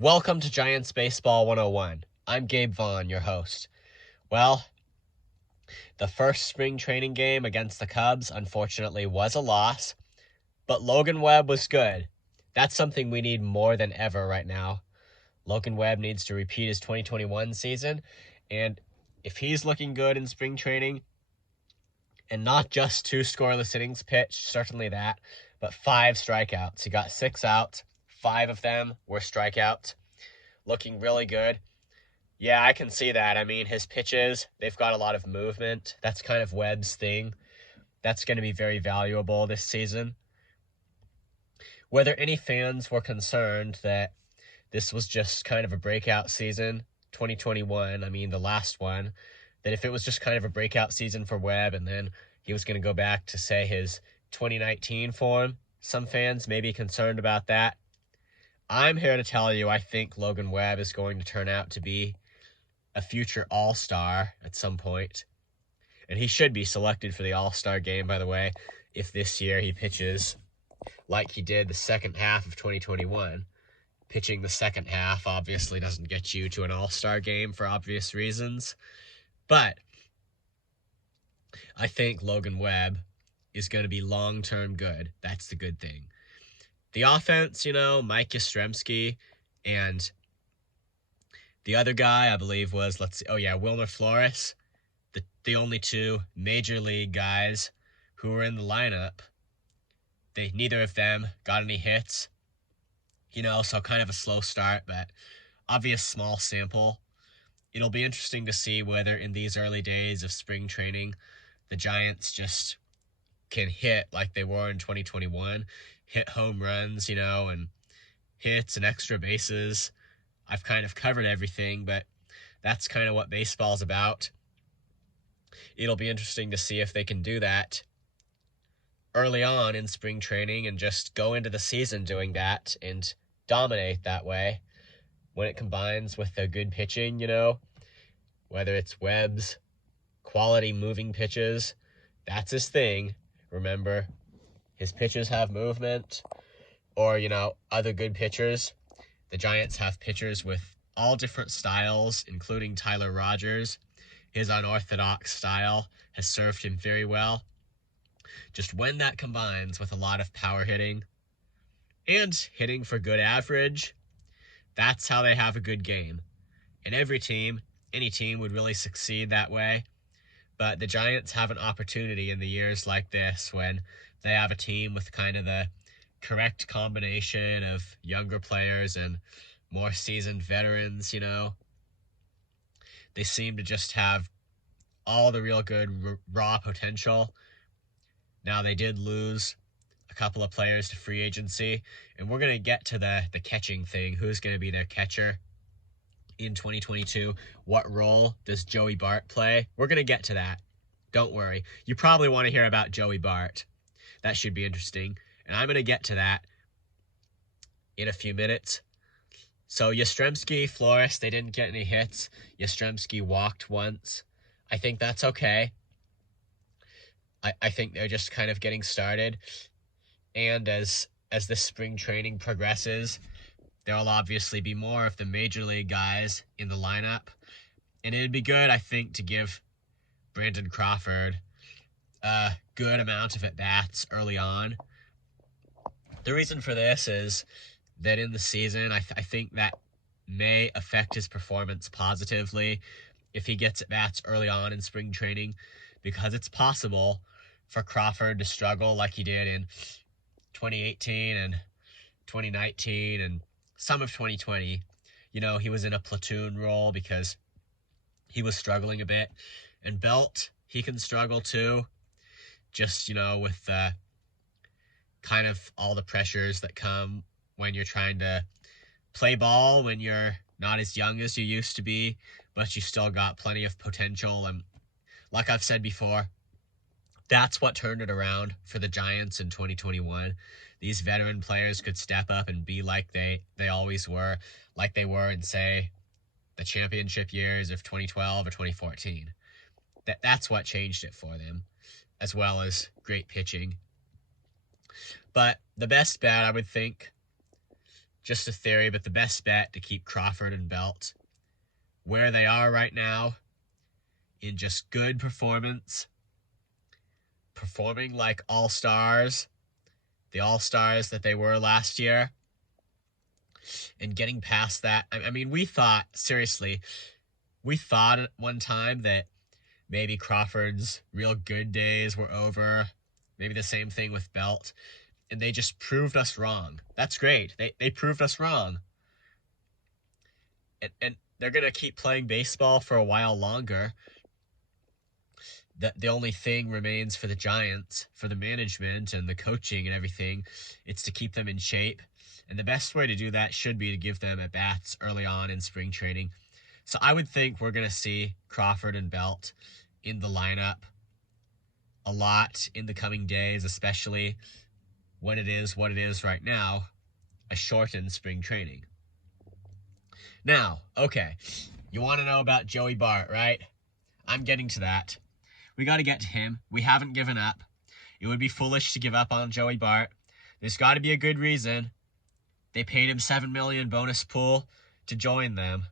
Welcome to Giants Baseball 101. I'm Gabe Vaughn, your host. Well, the first spring training game against the Cubs, unfortunately, was a loss, but Logan Webb was good. That's something we need more than ever right now. Logan Webb needs to repeat his 2021 season, and if he's looking good in spring training, and not just 2 scoreless innings pitched, certainly that, but 5 strikeouts. He got 6 outs, 5 of them were strikeouts. Looking really good. Yeah, I can see that. I mean, his pitches, they've got a lot of movement. That's kind of Webb's thing. That's going to be very valuable this season. Whether any fans were concerned that this was just kind of a breakout season, 2021, I mean, the last one, that if it was just kind of a breakout season for Webb and then he was going to go back to, say, his 2019 form, some fans may be concerned about that. I'm here to tell you I think Logan Webb is going to turn out to be a future All-Star at some point. And he should be selected for the All-Star game, by the way, if this year he pitches like he did the second half of 2021. Pitching the second half obviously doesn't get you to an All-Star game for obvious reasons. But I think Logan Webb is going to be long-term good. That's the good thing. The offense, Mike Yastrzemski and the other guy, I believe, was, Wilmer Flores, the only 2 major league guys who were in the lineup. Neither of them got any hits, so kind of a slow start, but obvious small sample. It'll be interesting to see whether in these early days of spring training, the Giants just can hit like they were in 2021, hit home runs, and hits and extra bases. I've kind of covered everything, but that's kind of what baseball's about. It'll be interesting to see if they can do that early on in spring training and just go into the season doing that and dominate that way when it combines with the good pitching, whether it's Webb's quality moving pitches. That's his thing. Remember, his pitches have movement, or, other good pitchers. The Giants have pitchers with all different styles, including Tyler Rogers. His unorthodox style has served him very well. Just when that combines with a lot of power hitting and hitting for good average, that's how they have a good game. And any team would really succeed that way. But the Giants have an opportunity in the years like this when they have a team with kind of the correct combination of younger players and more seasoned veterans, They seem to just have all the real good raw potential. Now, they did lose a couple of players to free agency, and we're going to get to the catching thing. Who's going to be their catcher in 2022? What role does Joey Bart play? We're going to get to that. Don't worry. You probably want to hear about Joey Bart. That should be interesting. And I'm going to get to that in a few minutes. So Yastrzemski, Flores, they didn't get any hits. Yastrzemski walked once. I think that's okay. I think they're just kind of getting started. And as the spring training progresses, there will obviously be more of the major league guys in the lineup. And it'd be good, I think, to give Brandon Crawford a good amount of at-bats early on. The reason for this is that in the season, I think that may affect his performance positively if he gets at-bats early on in spring training, because it's possible for Crawford to struggle like he did in 2018 and 2019 and some of 2020. He was in a platoon role because he was struggling a bit. And Belt, he can struggle too, just, with kind of all the pressures that come when you're trying to play ball, when you're not as young as you used to be, but you still got plenty of potential. And like I've said before, that's what turned it around for the Giants in 2021. These veteran players could step up and be like they always were, like they were in, say, the championship years of 2012 or 2014. That's what changed it for them, as well as great pitching. But the best bet, I would think, just a theory, but the best bet to keep Crawford and Belt where they are right now in just good performance, performing like all-stars, the all-stars that they were last year, and getting past that. I mean, we thought at one time that maybe Crawford's real good days were over. Maybe the same thing with Belt. And they just proved us wrong. That's great. They proved us wrong. And they're going to keep playing baseball for a while longer. The only thing remains for the Giants, for the management and the coaching and everything, it's to keep them in shape. And the best way to do that should be to give them at-bats early on in spring training. So I would think we're going to see Crawford and Belt in the lineup a lot in the coming days, especially when it is what it is right now, a shortened spring training. Now, okay, you want to know about Joey Bart, right? I'm getting to that. We got to get to him. We haven't given up. It would be foolish to give up on Joey Bart. There's got to be a good reason. They paid him $7 million bonus pool to join them.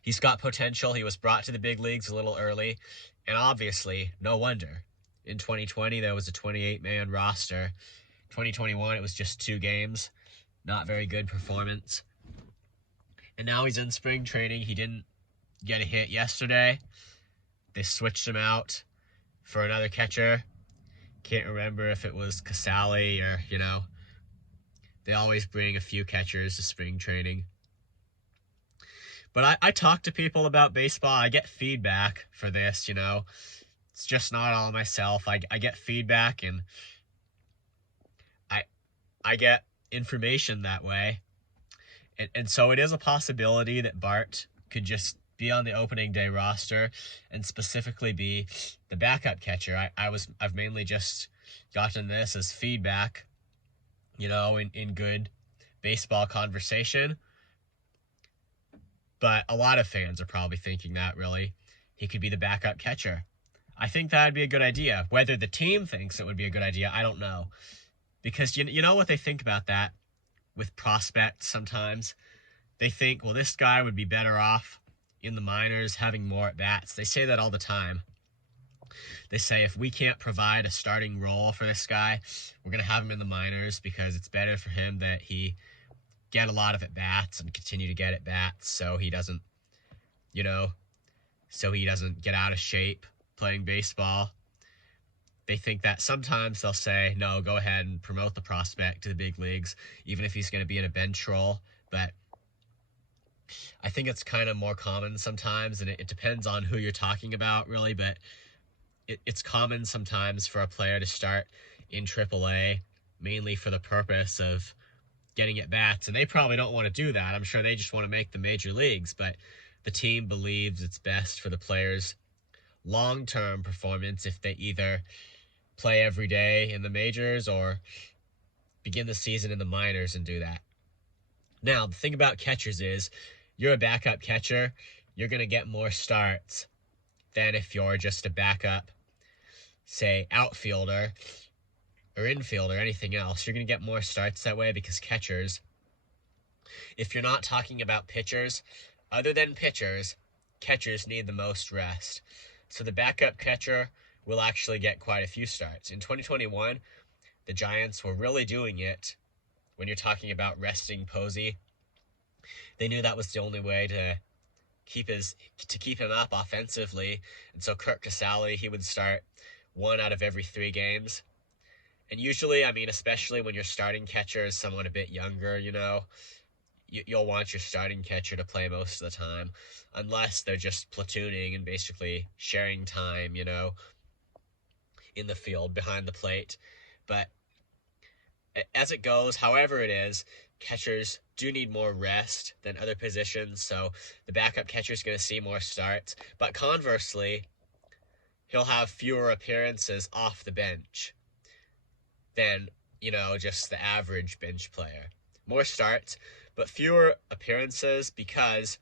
He's got potential. He was brought to the big leagues a little early, and obviously, no wonder. In 2020, there was a 28-man roster. 2021, it was just 2 games. Not very good performance. And now he's in spring training. He didn't get a hit yesterday. They switched him out for another catcher. Can't remember if it was Casale or, they always bring a few catchers to spring training. But I talk to people about baseball. I get feedback for this, It's just not all myself. I get feedback, and I get information that way. And so it is a possibility that Bart could just be on the opening day roster and specifically be the backup catcher. I've mainly just gotten this as feedback, in good baseball conversation. But a lot of fans are probably thinking that, really. He could be the backup catcher. I think that would be a good idea. Whether the team thinks it would be a good idea, I don't know. Because you know what they think about that with prospects sometimes? They think, well, this guy would be better off in the minors having more at-bats. They say that all the time. They say, if we can't provide a starting role for this guy, we're going to have him in the minors because it's better for him that he get a lot of at-bats and continue to get at-bats so he doesn't, get out of shape playing baseball. They think that sometimes they'll say, no, go ahead and promote the prospect to the big leagues, even if he's going to be in a bench role. But I think it's kind of more common sometimes, and it depends on who you're talking about, really, but it's common sometimes for a player to start in AAA, mainly for the purpose of getting at bats, and they probably don't want to do that. I'm sure they just want to make the major leagues, but the team believes it's best for the players' long-term performance if they either play every day in the majors or begin the season in the minors and do that. Now, the thing about catchers is, you're a backup catcher, you're going to get more starts than if you're just a backup, say, outfielder or infielder, anything else. You're going to get more starts that way because catchers, if you're not talking about pitchers, other than pitchers, catchers need the most rest. So the backup catcher will actually get quite a few starts. In 2021, the Giants were really doing it when you're talking about resting Posey. They knew that was the only way to keep him up offensively. And so Kurt Casale, he would start 1 out of every 3 games. And usually, especially when your starting catcher is someone a bit younger, you'll want your starting catcher to play most of the time, unless they're just platooning and basically sharing time, in the field behind the plate. But as it goes, however it is, catchers do need more rest than other positions, so the backup catcher is going to see more starts. But conversely, he'll have fewer appearances off the bench than, just the average bench player. More starts, but fewer appearances because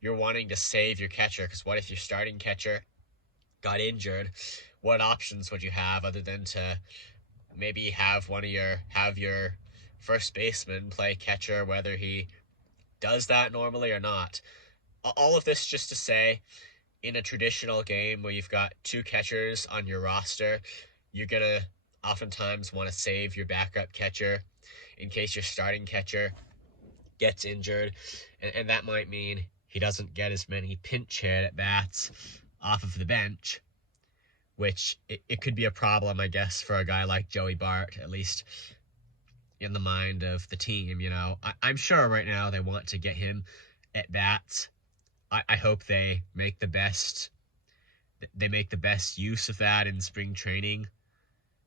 you're wanting to save your catcher. Because what if your starting catcher got injured? What options would you have other than to maybe have your first baseman play catcher, whether he does that normally or not. All of this just to say, in a traditional game where you've got two catchers on your roster, you're going to oftentimes want to save your backup catcher in case your starting catcher gets injured. And that might mean he doesn't get as many pinch hit at bats off of the bench, which it could be a problem, I guess, for a guy like Joey Bart, at least in the mind of the team. I'm sure right now they want to get him at bats. I hope they make the best use of that in spring training,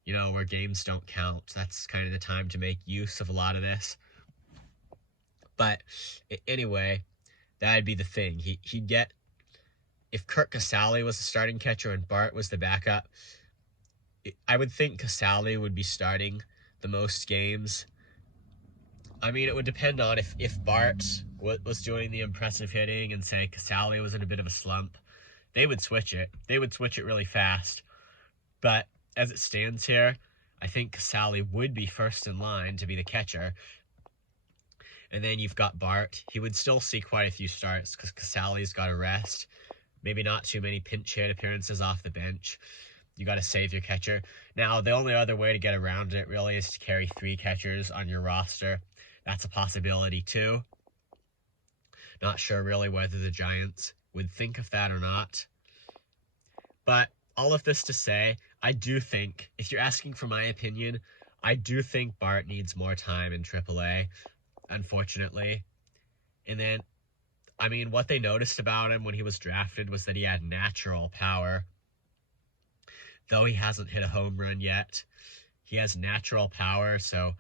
where games don't count. That's kind of the time to make use of a lot of this. But anyway, that'd be the thing. He'd get, if Curt Casali was the starting catcher and Bart was the backup, I would think Casali would be starting the most games. I mean, it would depend on if Bart was doing the impressive hitting and say Casali was in a bit of a slump. They would switch it. They would switch it really fast. But as it stands here, I think Casali would be first in line to be the catcher. And then you've got Bart. He would still see quite a few starts because Casali's got a rest. Maybe not too many pinch hit appearances off the bench. You got to save your catcher. Now, the only other way to get around it really is to carry 3 catchers on your roster. That's a possibility too. Not sure really whether the Giants would think of that or not. But all of this to say, I do think, if you're asking for my opinion, I do think Bart needs more time in AAA, unfortunately. And then, I mean, what they noticed about him when he was drafted was that he had natural power. Though he hasn't hit a home run yet, he has natural power, so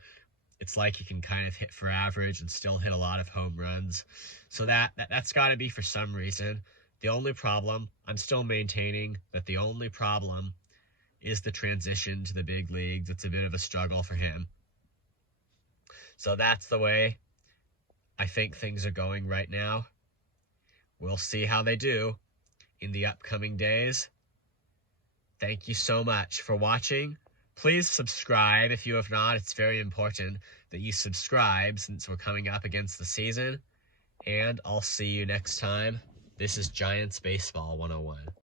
it's like he can kind of hit for average and still hit a lot of home runs. So that's got to be for some reason. The only problem, I'm still maintaining that the only problem is the transition to the big leagues. It's a bit of a struggle for him. So that's the way I think things are going right now. We'll see how they do in the upcoming days. Thank you so much for watching. Please subscribe if you have not. It's very important that you subscribe since we're coming up against the season. And I'll see you next time. This is Giants Baseball 101.